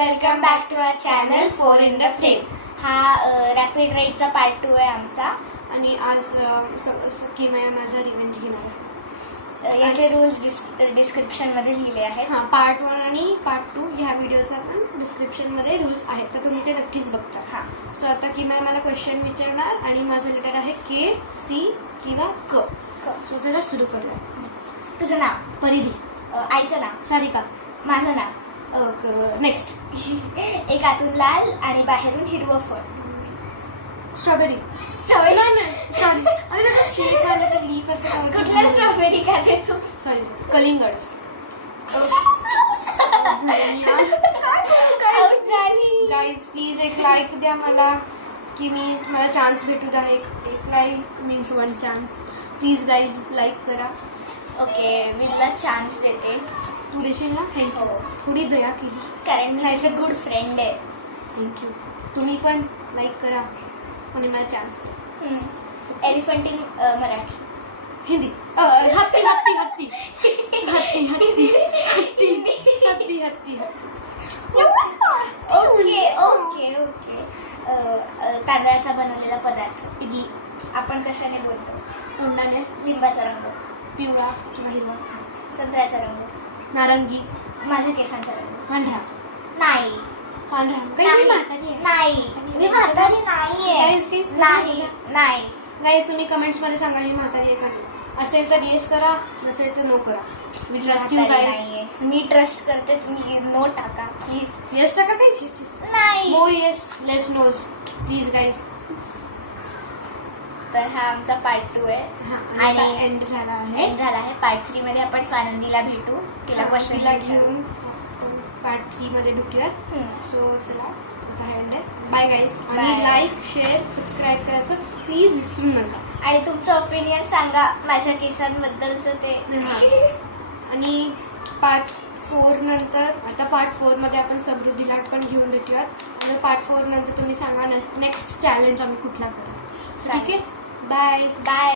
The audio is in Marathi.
Welcome back to our channel 4 in the frame. हा रॅपिड राईडचा पार्ट 2 आहे आमचा. आणि आज किमया माझा रिव्हेंज घेणार आहे. याचे रूल्स डिस्क्रिप्शनमध्ये लिहिले आहेत. हां, पार्ट 1 आणि पार्ट 2 ह्या व्हिडिओचा पण डिस्क्रिप्शनमध्ये रूल्स आहेत, तर तुम्ही ते नक्कीच बघता. हां, सो आता किमया मला क्वेश्चन विचारणार आणि माझं लेटर आहे के, सी किंवा क. सो चला सुरू करूया. तुझं नाव? परिधी. आईचं नाव? सारिका. माझं नाव? नेक्स्ट. एक आतून लाल आणि बाहेरून हिरवं फळ. स्ट्रॉबेरी. स्ट्रॉबेरी? अरे त्याचं शेप आलं तर लीफ असं. कुठल्या स्ट्रॉबेरी खाते तू? सॉरी, कलिंगड. गाईज प्लीज एक लाईक द्या मला, की मला चान्स भेटू द्या. एक like means 1 chance. Please guys like करा. ओके, मी तुला चान्स देते. तू देशील ना? थँक्यू. थोडी दया केली, कारण मी ॲज अ गुड फ्रेंड आहे. थँक्यू. तुम्ही पण लाईक करा आणि मला चान्स द्या. एलिफंटिंग मराठी. हिंदी. हत्ती हत्ती हत्ती हत्ती हत्ती हत्ती हत्ती हत्ती. Okay okay okay. तांदळाचा बनवलेला पदार्थ. इडली. आपण कशाने बोलतो? तोंडाने. लिंबाचा रंग. पिवळा किंवा हिरवा. संत्र्याचा रंग. नारंगी. माझ्या केसांचा रंग. पांढरा. नाही पांढरा. नाही, मी म्हातारी नाहीये. नाही नाही. गाईज तुम्ही कमेंट्समध्ये सांगा मी म्हातारी आहे का नाही. असेल तर येस करा, नसेल तर नो करा. मी ट्रस्ट यू गाईज. मी ट्रस्ट करते, तुम्ही नो टाका प्लीज. येस टाका गाईज. नाही. More yes less noes please guys. तर हा आमचा पार्ट 2 आहे आणि एंड झाला आहे. एंड झाला आहे. पार्ट 3 मध्ये आपण स्वानंदीला भेटू. तिला क्वेश्चनला घेऊन पार्ट 3 मध्ये भेटूयात. सो चला, आता हे एंड आहे. Bye guys. आणि लाईक शेअर सबस्क्राईब करायचं प्लीज विसरू नका. आणि तुमचं ओपिनियन सांगा माझ्या केसांबद्दलचं ते. आणि पार्ट 4 नंतर, आता पार्ट 4 मध्ये आपण समृद्धीला पण घेऊन भेटूयात. आणि पार्ट 4 नंतर तुम्ही सांगा नेक्स्ट चॅलेंज आम्ही कुठला करू. ठीक आहे. Bye bye.